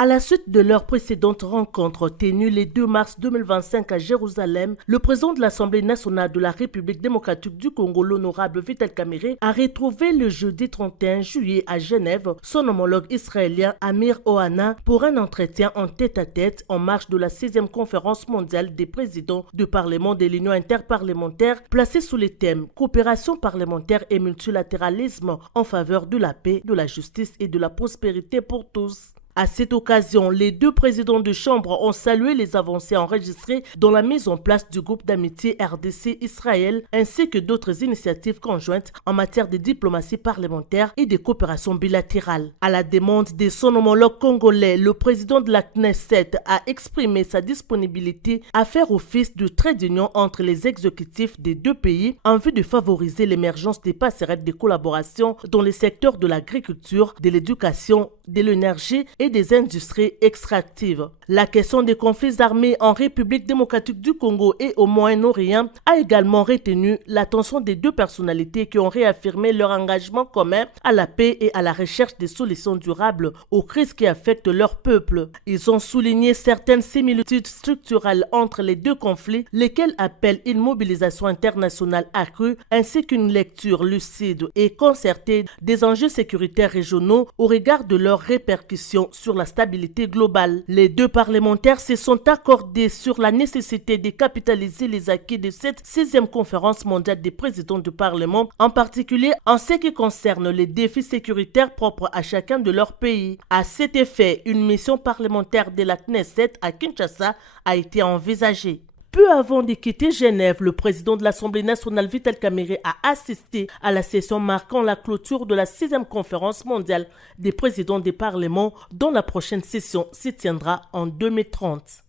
À la suite de leur précédente rencontre tenue le 2 mars 2025 à Jérusalem, le président de l'Assemblée nationale de la République démocratique du Congo, l'honorable Vital Kamerhe, a retrouvé le jeudi 31 juillet à Genève son homologue israélien Amir Ohana pour un entretien en tête-à-tête en marge de la 6e conférence mondiale des présidents du Parlement de l'Union interparlementaire placée sous les thèmes coopération parlementaire et multilatéralisme en faveur de la paix, de la justice et de la prospérité pour tous. À cette occasion, les deux présidents de chambre ont salué les avancées enregistrées dans la mise en place du groupe d'amitié RDC-Israël ainsi que d'autres initiatives conjointes en matière de diplomatie parlementaire et de coopération bilatérale. À la demande de son homologue congolais, le président de la Knesset a exprimé sa disponibilité à faire office de trait d'union entre les exécutifs des deux pays en vue de favoriser l'émergence des passerelles de collaboration dans les secteurs de l'agriculture, de l'éducation, de l'énergie et des industries extractives. La question des conflits armés en République démocratique du Congo et au Moyen-Orient a également retenu l'attention des deux personnalités qui ont réaffirmé leur engagement commun à la paix et à la recherche des solutions durables aux crises qui affectent leur peuple. Ils ont souligné certaines similitudes structurelles entre les deux conflits, lesquels appellent une mobilisation internationale accrue ainsi qu'une lecture lucide et concertée des enjeux sécuritaires régionaux au regard de leurs répercussions sur la stabilité globale. Les deux parlementaires se sont accordés sur la nécessité de capitaliser les acquis de cette 6e conférence mondiale des présidents du Parlement, en particulier en ce qui concerne les défis sécuritaires propres à chacun de leurs pays. À cet effet, une mission parlementaire de la Knesset à Kinshasa a été envisagée. Peu avant de quitter Genève, le président de l'Assemblée nationale Vital Kamerhe a assisté à la session marquant la clôture de la 6e conférence mondiale des présidents des parlements dont la prochaine session s'y tiendra en 2030.